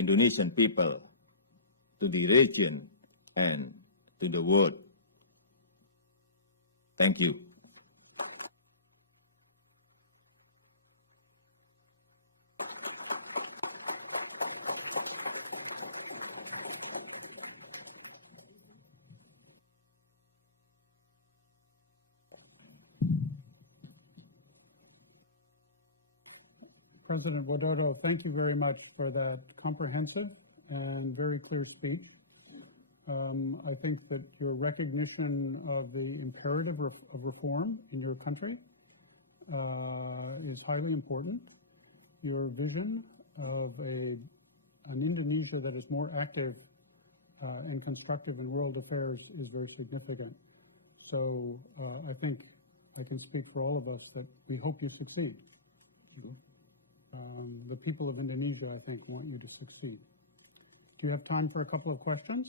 Indonesian people, to the region, and to the world. Thank you. President Widodo, thank you very much for that comprehensive and very clear speech. I think that your recognition of the imperative of reform in your country is highly important. Your vision of an Indonesia that is more active and constructive in world affairs is very significant. So I think I can speak for all of us that we hope you succeed. The people of Indonesia, I think, want you to succeed. Do you have time for a couple of questions?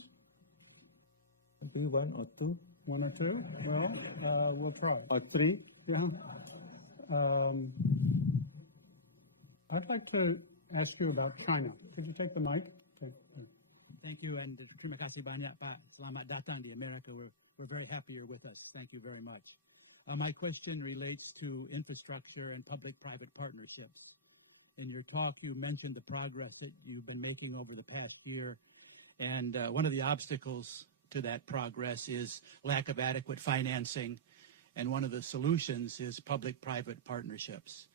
Maybe one or two. One or two? Well, we'll try. Or three? Yeah. I'd like to ask you about China. Could you take the mic? Okay. Thank you, and terima kasih banyak, Pak. Selamat datang di America. We're very happy you're with us. Thank you very much. My question relates to infrastructure and public-private partnerships. In your talk, you mentioned the progress that you've been making over the past year, and one of the obstacles to that progress is lack of adequate financing, and one of the solutions is public-private partnerships.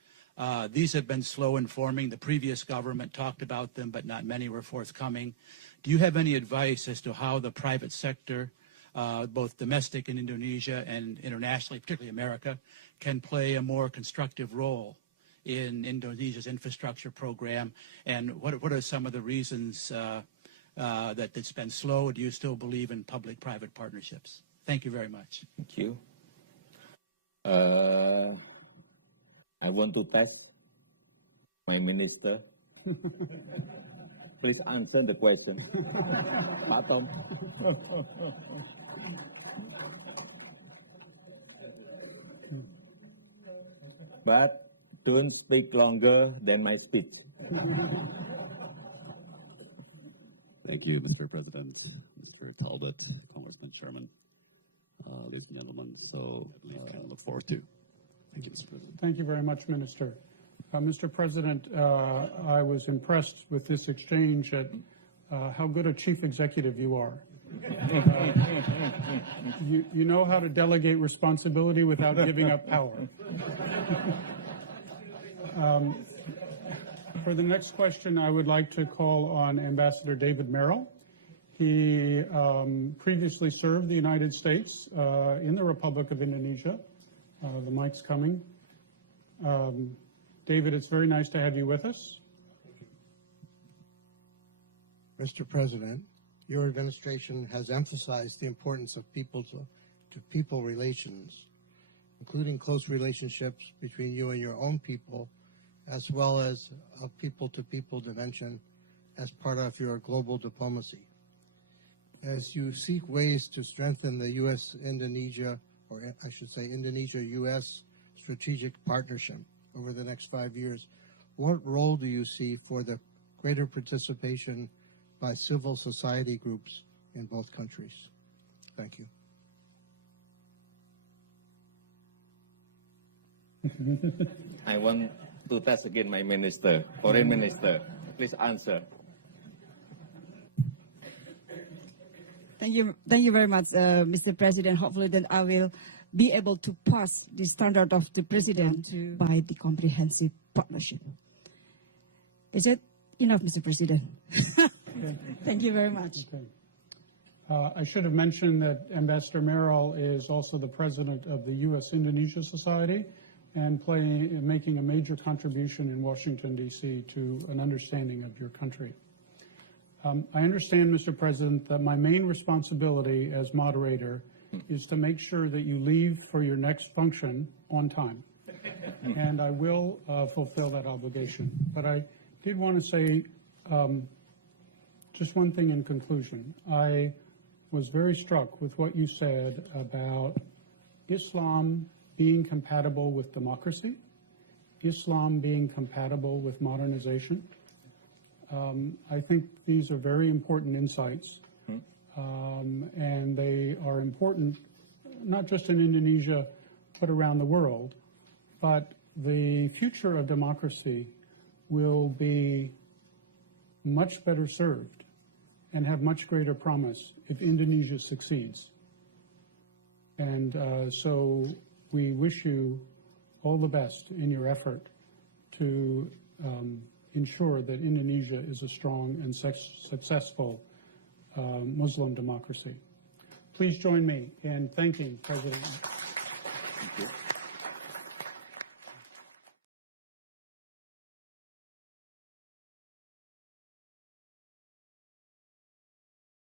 These have been slow in forming. The previous government talked about them, but not many were forthcoming. Do you have any advice as to how the private sector, both domestic in Indonesia and internationally, particularly America, can play a more constructive role in Indonesia's infrastructure program? And what are some of the reasons that it's been slow? Do you still believe in public-private partnerships? Thank you very much. Thank you. I want to test my minister. Please answer the question. Pak Tom. But don't speak longer than my speech. Thank you, Mr. President, Mr. Talbot, Congressman Sherman, ladies and gentlemen. So we can look forward to. Thank you, Mr. President. Thank you very much, Minister. Mr. President, I was impressed with this exchange at how good a chief executive you are. You know how to delegate responsibility without giving up power. For the next question, I would like to call on Ambassador David Merrill. He previously served the United States in the Republic of Indonesia. The mic's coming. David, it's very nice to have you with us. Mr. President, your administration has emphasized the importance of people-to-people relations, including close relationships between you and your own people, as well as a people-to-people dimension as part of your global diplomacy. As you seek ways to strengthen the U.S.-Indonesia, or I should say Indonesia-U.S. strategic partnership over the next 5 years, what role do you see for the greater participation by civil society groups in both countries? Thank you. I want to test again my minister, foreign minister. Please answer. Thank you very much, Mr. President. Hopefully that I will be able to pass the standard of the President by the comprehensive partnership. Is it enough, Mr. President? Okay. Thank you very much. Okay. I should have mentioned that Ambassador Merrill is also the president of the U.S.-Indonesia Society and making a major contribution in Washington, D.C. to an understanding of your country. I understand, Mr. President, that my main responsibility as moderator is to make sure that you leave for your next function on time. And I will fulfill that obligation. But I did want to say just one thing in conclusion. I was very struck with what you said about Islam being compatible with democracy, Islam being compatible with modernization. I think these are very important insights, and they are important not just in Indonesia, but around the world. But the future of democracy will be much better served and have much greater promise if Indonesia succeeds. And so we wish you all the best in your effort to ensure that Indonesia is a strong and successful Muslim democracy. Please join me in thanking President